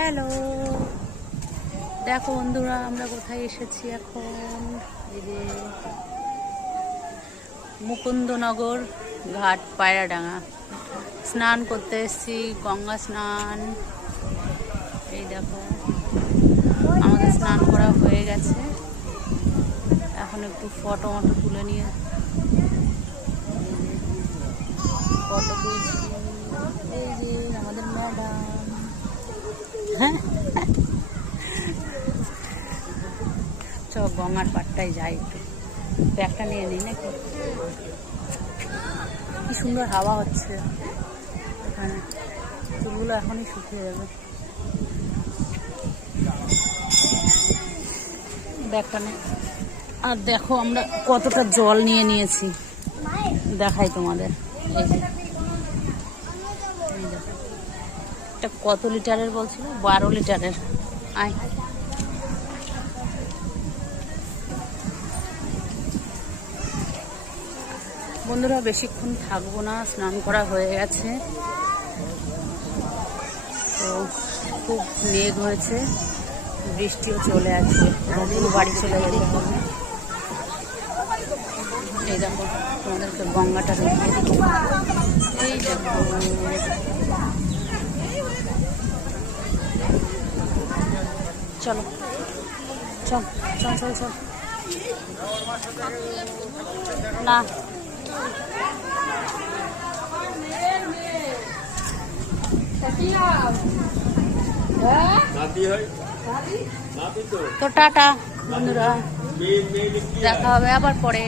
Hello, দেখো বন্ধুরা আমরা কোথায় এসেছি এখন। এই যে মুকুন্দনগর ঘাট, পায়রাডাঙ্গা স্নান করতে এসেছি, গঙ্গা স্নান। এই দেখো আমাদের স্নান করা হয়ে গেছে, এখন একটু ফটো তুলে নিয়ে ফটো তুলছি। এই যে আমাদের ম্যাডাম, চল গঙ্গার পাড়টায় যাই, একটু ব্যাগটা নিয়ে নিই নাকি। কি সুন্দর হাওয়া হচ্ছে এখানে, চুলগুলো এখনই শুকিয়ে যাবে। ব্যাগটা নেই। আর দেখো আমরা কতটা জল নিয়ে নিয়েছি, দেখাই তোমাদের। এই যে এটা কত লিটারের বলছিল, 12 লিটারের। আয় বন্ধুরা, বেশিক্ষণ থাকবো না, স্নান করা হয়ে গেছে। তো খুব মেঘ হয়েছে, বৃষ্টিও চলে আসবে, পুরো বাড়ি চলে যেতে হবে। এই দেখো তোমাদেরকে গঙ্গাটা দেখিয়ে দিই। এই দেখো চলো, চল চল চল চল। না তো টাটা বন্ধুরা, দেখা হবে আবার পরে।